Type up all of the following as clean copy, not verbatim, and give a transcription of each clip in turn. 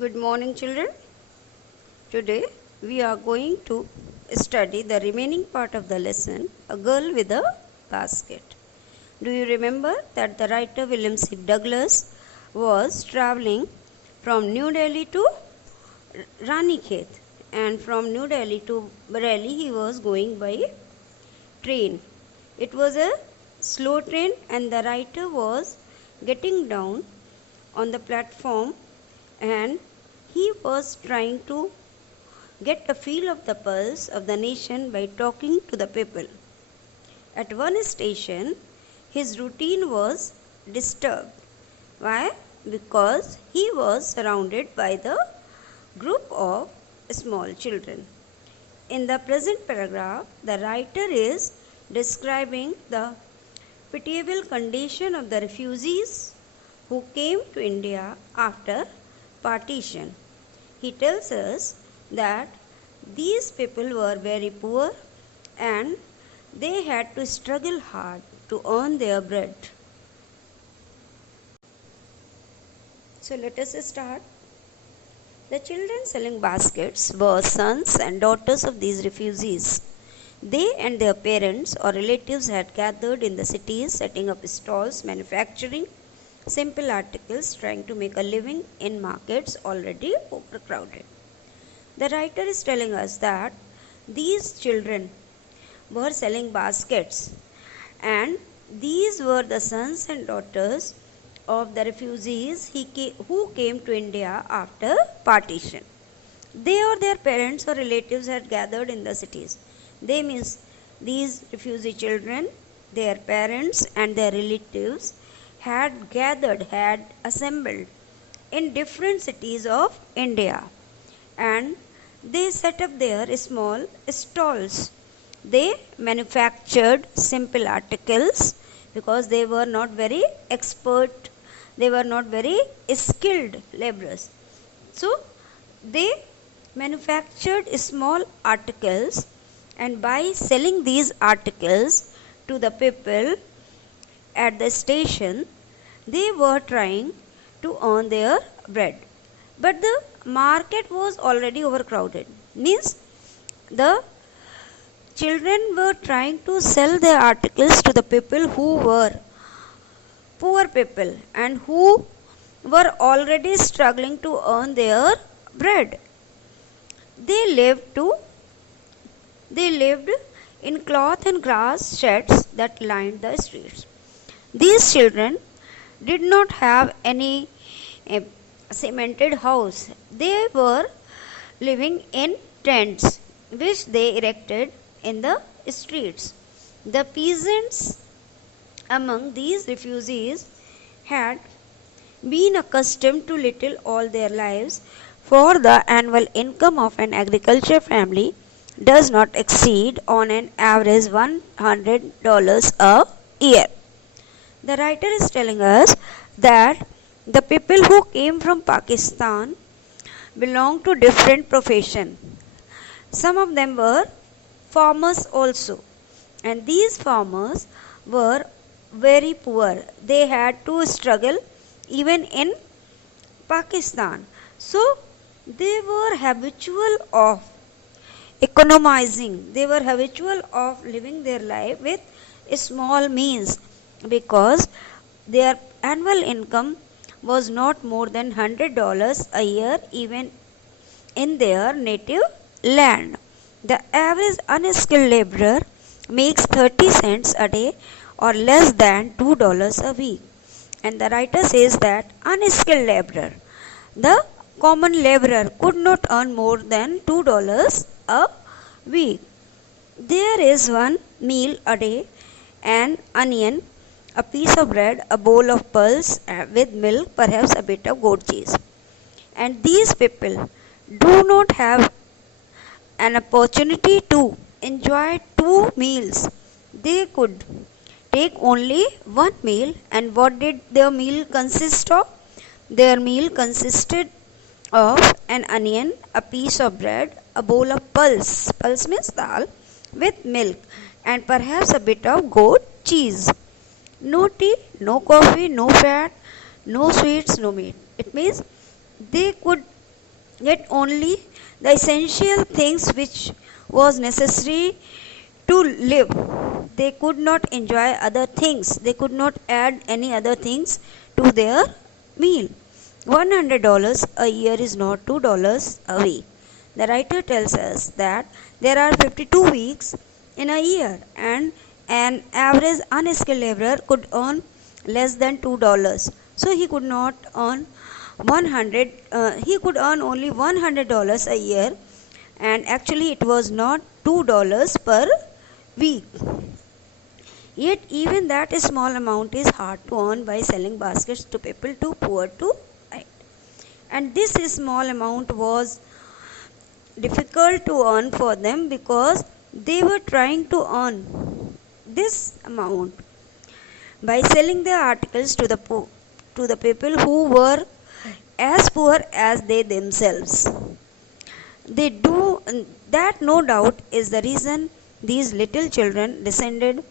Good morning, children. Today we are going to study the remaining part of the lesson, A Girl with a Basket. Do you remember that the writer William C. Douglas was traveling from New Delhi to Ranikhet, and from New Delhi to Bareilly he was going by train. It was a slow train, and the writer was getting down on the platform, and he was trying to get a feel of the pulse of the nation by talking to the people. At one station, his routine was disturbed. Why? Because he was surrounded by the group of small children. In the present paragraph, the writer is describing the pitiable condition of the refugees who came to India after partition. He tells us that these people were very poor and they had to struggle hard to earn their bread. So let us start. The children selling baskets were sons and daughters of these refugees. They and their parents or relatives had gathered in the cities, setting up stalls, manufacturing simple articles, trying to make a living in markets already overcrowded. The writer is telling us that these children were selling baskets, and these were the sons and daughters of the refugees who came to India after partition. They or their parents or relatives had gathered in the cities. They means these refugee children, their parents and their relatives had gathered, had assembled in different cities of India, and they set up their small stalls. They manufactured simple articles because they were not very expert, they were not very skilled laborers. So they manufactured small articles, and by selling these articles to the people at the station, they were trying to earn their bread. But the market was already overcrowded. Means the children were trying to sell their articles to the people who were poor people and who were already struggling to earn their bread. They lived in cloth and grass sheds that lined the streets. These children did not have any cemented house. They were living in tents which they erected in the streets. The peasants among these refugees had been accustomed to little all their lives, for the annual income of an agriculture family does not exceed on an average $100 a year. The writer is telling us that the people who came from Pakistan belonged to different professions. Some of them were farmers also, and these farmers were very poor. They had to struggle even in Pakistan. So they were habitual of economizing. They were habitual of living their life with small means, because their annual income was not more than $100 a year even in their native land. The average unskilled laborer makes 30 cents a day or less than $2 a week. And the writer says that unskilled laborer, the common laborer, could not earn more than $2 a week. There is one meal a day, an onion, a piece of bread, a bowl of pulse with milk, perhaps a bit of goat cheese. And these people do not have an opportunity to enjoy two meals. They could take only one meal, and what did their meal consist of? Their meal consisted of an onion, a piece of bread, a bowl of pulse, pulse means dal, with milk, and perhaps a bit of goat cheese. No tea, no coffee, no fat, no sweets, no meat. It means they could yet only the essential things which was necessary to live. They could not enjoy other things. They could not add any other things to their meal. $100 a year is not $2 a week. The writer tells us that there are 52 weeks in a year, and an average unskilled laborer could earn less than $2. So he could not earn 100. He could earn only $100 a year, and actually it was not $2 per week. Yet even that small amount is hard to earn by selling baskets to people too poor to eat. And this small amount was difficult to earn for them because they were trying to earn this amount by selling their articles to the people who were as poor as they themselves. They do that, no doubt, is the reason these little children descended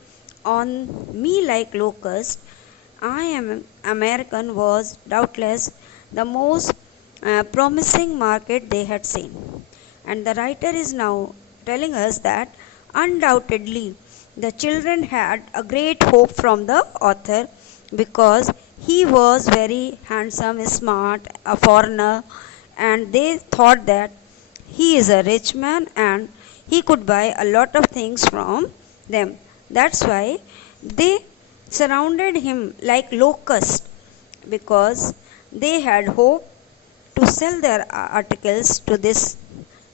on me like locusts. I am American was doubtless the most promising market they had seen. And the writer is now telling us that undoubtedly the children had a great hope from the author because he was very handsome, smart, a foreigner, and they thought that he is a rich man and he could buy a lot of things from them. That's why they surrounded him like locusts, because they had hope to sell their articles to this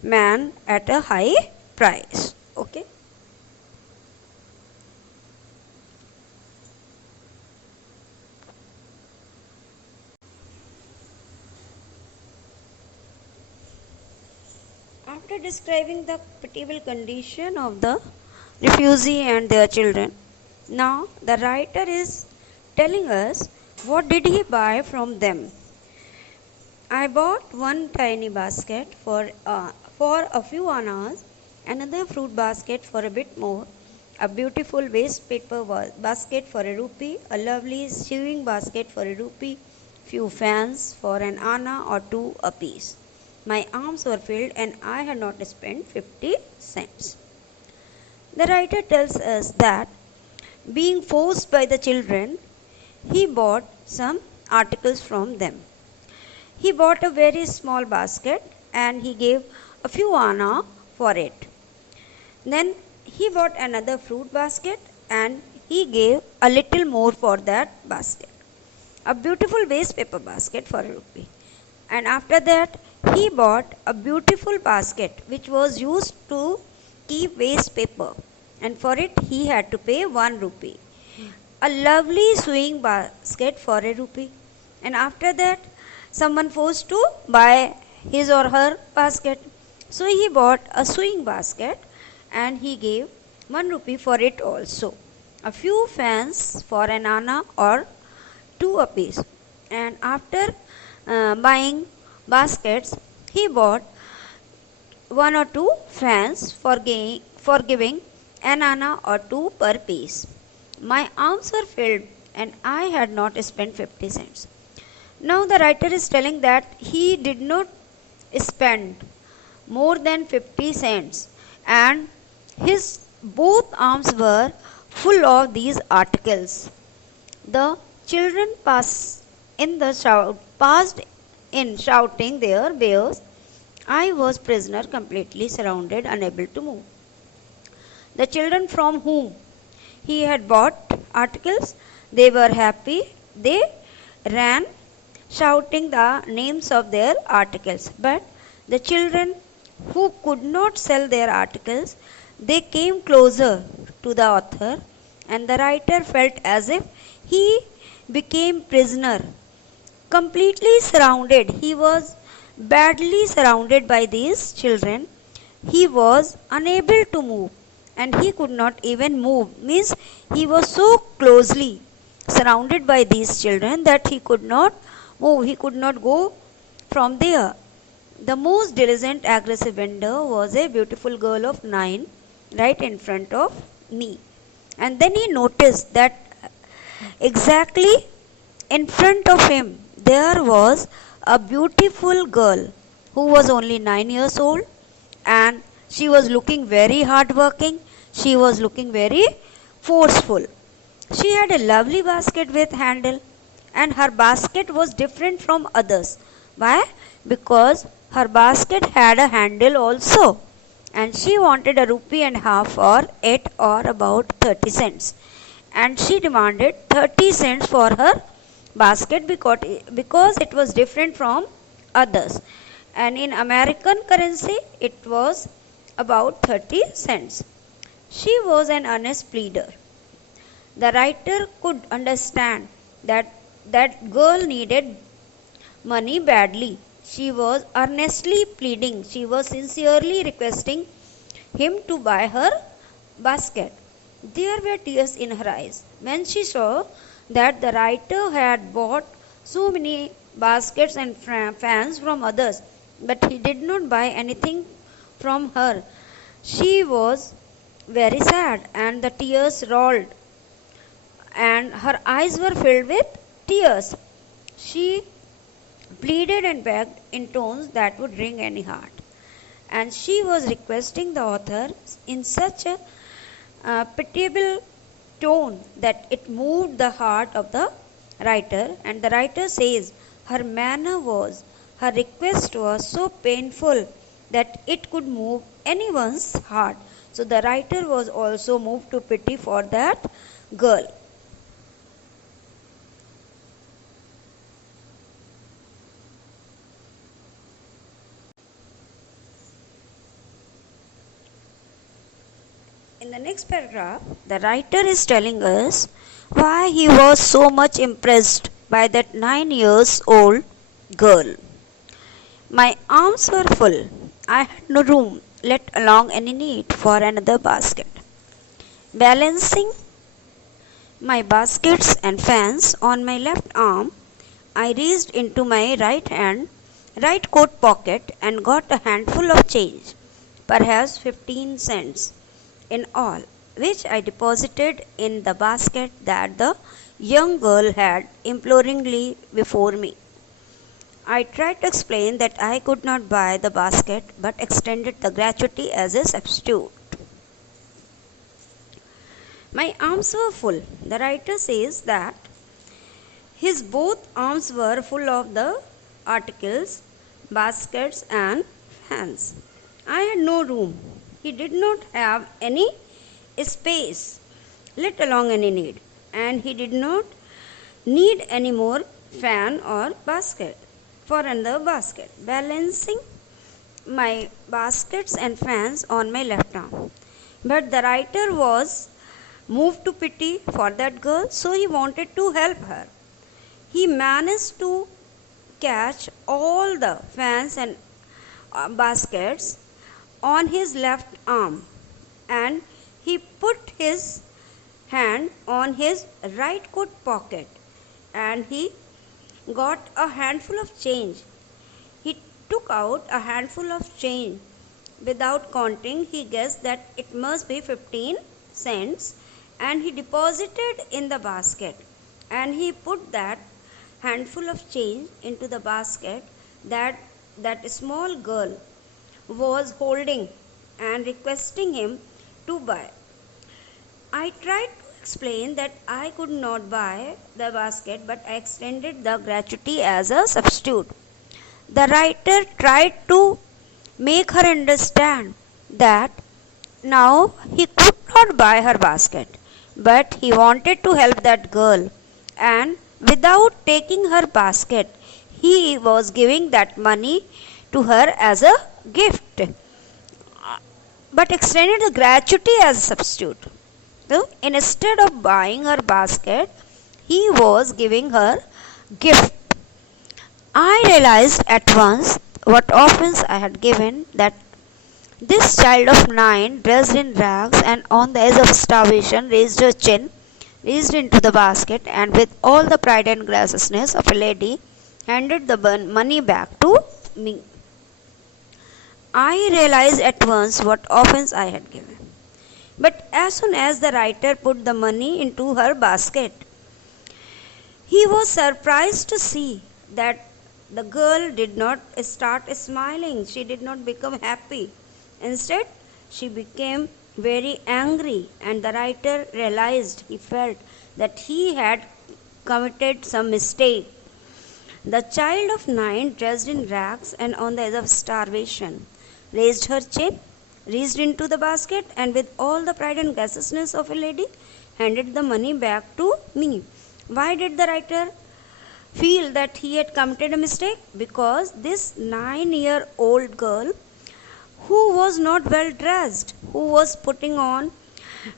man at a high price. Okay. After describing the pitiable condition of the refugee and their children, now the writer is telling us what did he buy from them. I bought one tiny basket for a few annas, another fruit basket for a bit more, a beautiful waste paper basket for a rupee, a lovely sewing basket for a rupee, few fans for an anna or two apiece. My arms were filled and I had not spent 50 cents. The writer tells us that, being forced by the children, he bought some articles from them. He bought a very small basket and he gave a few anna for it. Then he bought another fruit basket and he gave a little more for that basket. A beautiful waste paper basket for a rupee. And after that, he bought a beautiful basket which was used to keep waste paper, and for it he had to pay 1 rupee. A lovely sewing basket for a rupee. And after that, someone forced to buy his or her basket. So he bought a sewing basket and he gave 1 rupee for it also. A few fans for an anna or two apiece. And after buying baskets, he bought 1 or 2 fans for giving an anna or 2 per piece. My arms were filled and I had not spent 50 cents. Now the writer is telling that he did not spend more than 50 cents and his both arms were full of these articles. The children passed in shouting their wares. I was prisoner, completely surrounded, unable to move. The children from whom he had bought articles, they were happy. They ran shouting the names of their articles. But the children who could not sell their articles, they came closer to the author, and the writer felt as if he became prisoner, completely surrounded. He was badly surrounded by these children. He was unable to move, and he could not even move. Means he was so closely surrounded by these children that he could not move. He could not go from there. The most diligent, aggressive vendor was a beautiful girl of 9 right in front of me. And then he noticed that exactly in front of him there was a beautiful girl who was only 9 years old, and she was looking very hardworking. She was looking very forceful. She had a lovely basket with handle, and her basket was different from others. Why? Because her basket had a handle also, and she wanted a rupee and a half for it, or about 30 cents. And she demanded 30 cents for her basket because it was different from others. And in American currency, it was about 30 cents. She was an honest pleader. The writer could understand that that girl needed money badly. She was earnestly pleading. She was sincerely requesting him to buy her basket. There were tears in her eyes when she saw that the writer had bought so many baskets and fans from others, but he did not buy anything from her. She was very sad, and the tears rolled, and her eyes were filled with tears. She pleaded and begged in tones that would wring any heart. And she was requesting the author in such a pitiable tone that it moved the heart of the writer. And the writer says her manner was, her request was so painful that it could move anyone's heart. So the writer was also moved to pity for that girl. In the next paragraph, the writer is telling us why he was so much impressed by that 9 years old girl. My arms were full. I had no room, let alone any need for another basket. Balancing my baskets and fans on my left arm, I reached into my right coat pocket and got a handful of change, perhaps 15 cents in all, which I deposited in the basket that the young girl had imploringly before me. I tried to explain that I could not buy the basket but extended the gratuity as a substitute. My arms were full. The writer says that his both arms were full of the articles, baskets, and fans. I had no room. He did not have any space, let alone any need, and he did not need any more fan or basket for another basket. Balancing my baskets and fans on my left arm. But the writer was moved to pity for that girl, so he wanted to help her. He managed to catch all the fans and baskets on his left arm, and he put his hand on his right coat pocket, and he got a handful of change. He took out a handful of change. Without counting, he guessed that it must be 15 cents, and he deposited in the basket, and he put that handful of change into the basket that small girl was holding and requesting him to buy. I tried to explain that I could not buy the basket, but I extended the gratuity as a substitute. The writer tried to make her understand that now he could not buy her basket, but he wanted to help that girl, and without taking her basket, he was giving that money to her as a gift, but extended the gratuity as a substitute. So instead of buying her basket, he was giving her gift. I realized at once what offense I had given, that this child of 9, dressed in rags and on the edge of starvation, raised her chin, reached into the basket, and with all the pride and graciousness of a lady, handed the money back to me. I realized at once what offense I had given. But as soon as the writer put the money into her basket, he was surprised to see that the girl did not start smiling. She did not become happy. Instead, she became very angry, and the writer realized, he felt that he had committed some mistake. The child of 9, dressed in rags and on the edge of starvation, raised her chin, reached into the basket, and with all the pride and graciousness of a lady, handed the money back to me. Why did the writer feel that he had committed a mistake? Because this 9-year-old girl, who was not well dressed, who was putting on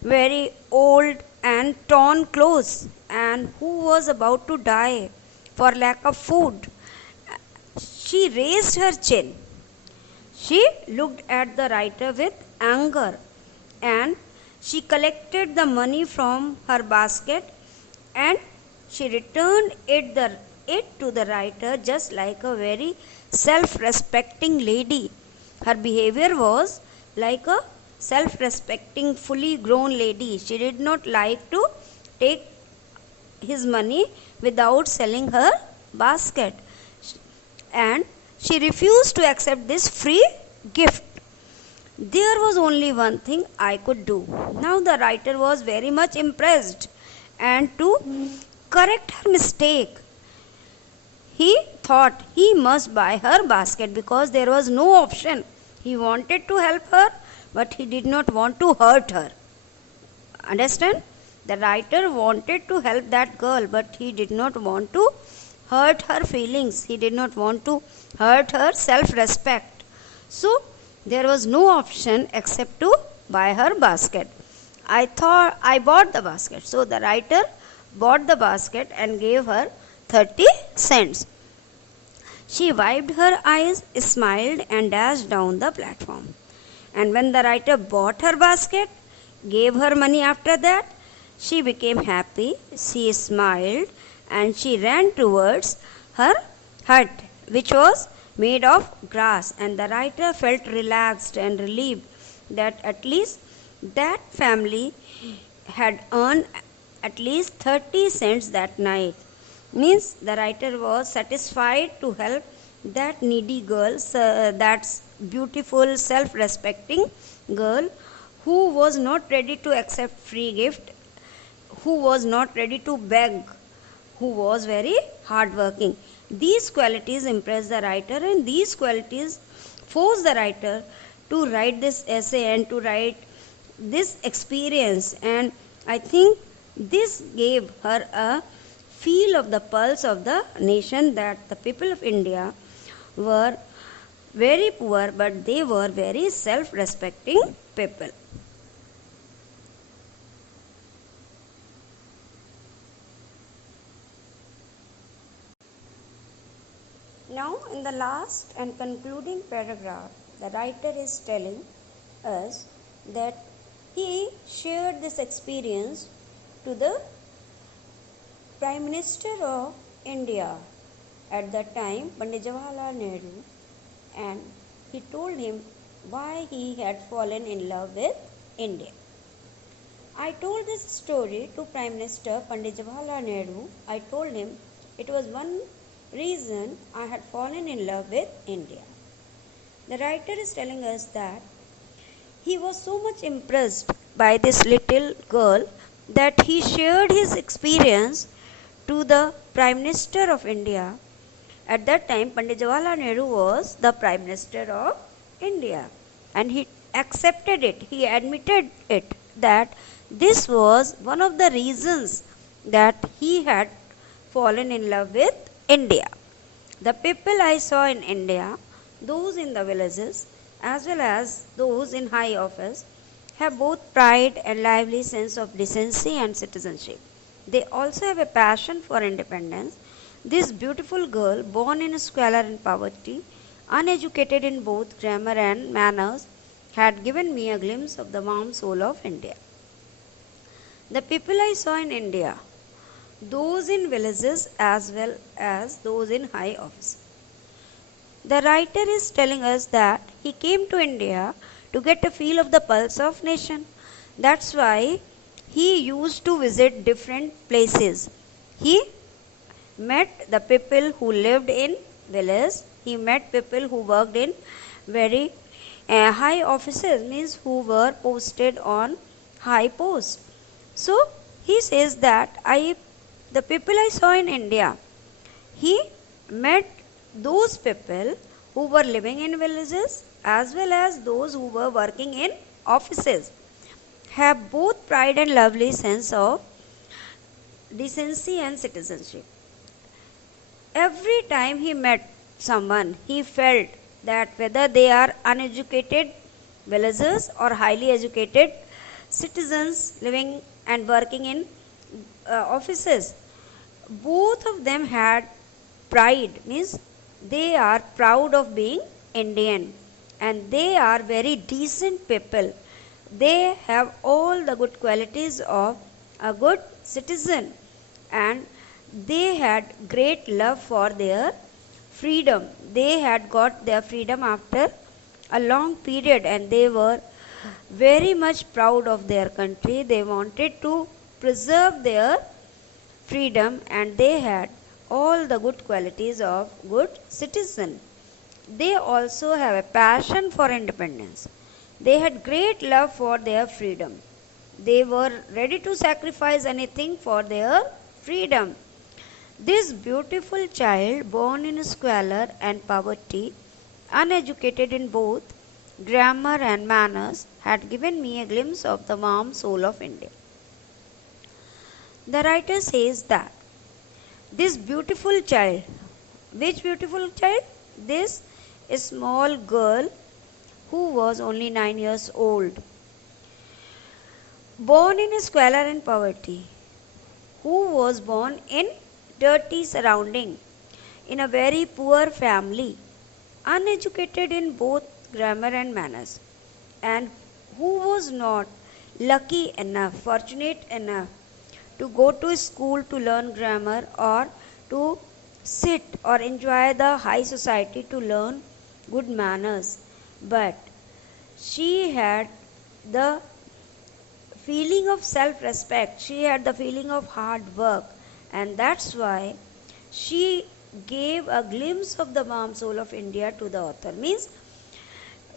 very old and torn clothes, and who was about to die for lack of food, she raised her chin. She looked at the writer with anger, and she collected the money from her basket, and she returned it to the writer just like a very self-respecting lady. Her behavior was like a self-respecting, fully grown lady. She did not like to take his money without selling her basket, and she refused to accept this free gift. There was only one thing I could do. Now the writer was very much impressed, and to correct her mistake, he thought he must buy her basket because there was no option. He wanted to help her, but he did not want to hurt her. Understand? The writer wanted to help that girl, but he did not want to hurt her feelings. He did not want to hurt her self-respect. So, there was no option except to buy her basket. I bought the basket. So, the writer bought the basket and gave her 30 cents. She wiped her eyes, smiled, and dashed down the platform. And when the writer bought her basket, gave her money after that, she became happy, she smiled, and she ran towards her hut, which was made of grass. And the writer felt relaxed and relieved that at least that family had earned at least 30 cents that night. Means the writer was satisfied to help that needy girl, that beautiful, self-respecting girl who was not ready to accept free gift, who was not ready to beg, who was very hardworking. These qualities impress the writer, and these qualities force the writer to write this essay and to write this experience. And I think this gave her a feel of the pulse of the nation, that the people of India were very poor, but they were very self-respecting people. Now, in the last and concluding paragraph, the writer is telling us that he shared this experience to the Prime Minister of India at that time, Pandit Jawaharlal Nehru, and he told him why he had fallen in love with India. I told this story to Prime Minister Pandit Jawaharlal Nehru. I told him it was one reason I had fallen in love with India. The writer is telling us that he was so much impressed by this little girl that he shared his experience to the Prime Minister of India. At that time, Pandit Jawaharlal Nehru was the Prime Minister of India, and he accepted it, he admitted it, that this was one of the reasons that he had fallen in love with India. The people I saw in India, those in the villages as well as those in high office, have both pride and lively sense of decency and citizenship. They also have a passion for independence. This beautiful girl, born in squalor and poverty, uneducated in both grammar and manners, had given me a glimpse of the warm soul of India. The people I saw in India, those in villages as well as those in high office. The writer is telling us that he came to India to get a feel of the pulse of nation. That's why he used to visit different places. He met the people who lived in village, he met people who worked in very high offices, means who were posted on high posts. So he says that the people I saw in India, he met those people who were living in villages as well as those who were working in offices, have both pride and lovely sense of decency and citizenship. Every time he met someone, he felt that whether they are uneducated villagers or highly educated citizens living and working in offices, both of them had pride, means they are proud of being Indian, and they are very decent people. They have all the good qualities of a good citizen, and they had great love for their freedom. They had got their freedom after a long period, and they were very much proud of their country. They wanted to preserve their freedom, and they had all the good qualities of good citizen. They also have a passion for independence. They had great love for their freedom. They were ready to sacrifice anything for their freedom. This beautiful child, born in squalor and poverty, uneducated in both grammar and manners, had given me a glimpse of the warm soul of India. The writer says that this beautiful child, which beautiful child? This small girl who was only 9 years old, born in squalor and poverty, who was born in dirty surrounding, in a very poor family, uneducated in both grammar and manners, and who was not lucky enough, fortunate enough to go to school to learn grammar or to sit or enjoy the high society to learn good manners, but she had the feeling of self-respect, she had the feeling of hard work, and that's why she gave a glimpse of the warm soul of India to the author. Means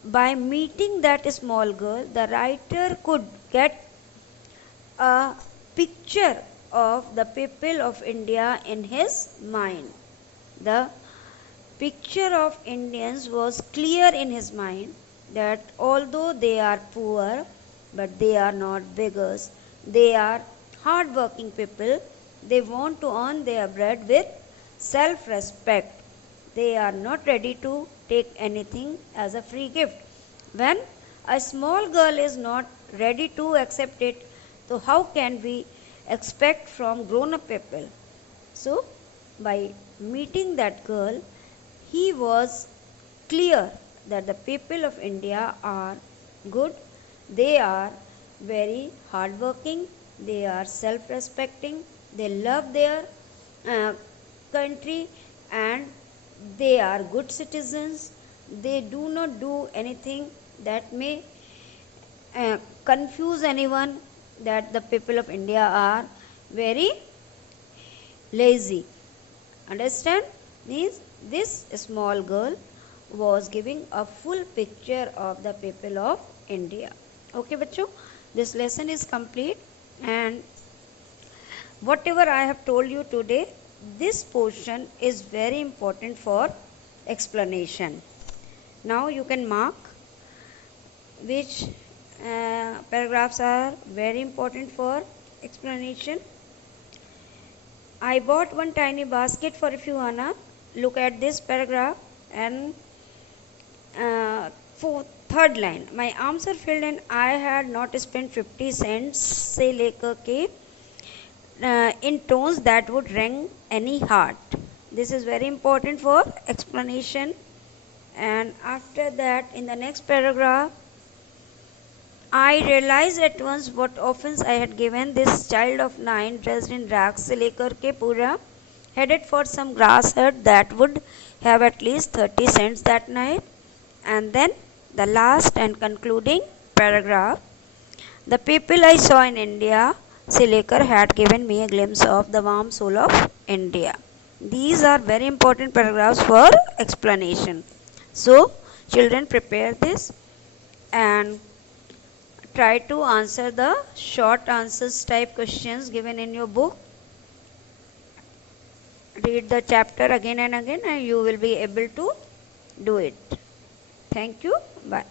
by meeting that small girl, the writer could get a picture of the people of India in his mind. The picture of Indians was clear in his mind, that although they are poor, but they are not beggars. They are hard-working people. They want to earn their bread with self-respect. They are not ready to take anything as a free gift. When a small girl is not ready to accept it, so how can we expect from grown-up people? So, by meeting that girl, he was clear that the people of India are good. They are very hardworking. They are self-respecting. They love their country, and they are good citizens. They do not do anything that may confuse anyone, that the people of India are very lazy. Understand? Means this small girl was giving a full picture of the people of India. Okay, bachcho, this lesson is complete, and whatever I have told you today, this portion is very important for explanation. Now you can mark which paragraphs are very important for explanation. I bought one tiny basket for a few anna. Look at this paragraph, and for third line, my arms are filled and I had not spent 50 cents से लेकर के in tones that would wring any heart. This is very important for explanation. And after that, in the next paragraph, I realized at once what offense I had given this child of 9 dressed in rags से लेकर के पूरा, headed for some grass hut that would have at least 30 cents that night. And then the last and concluding paragraph, the people I saw in India से लेकर had given me a glimpse of the warm soul of India. These are very important paragraphs for explanation. So children, prepare this and try to answer the short answers type questions given in your book. Read the chapter again and again and you will be able to do it. Thank you. Bye.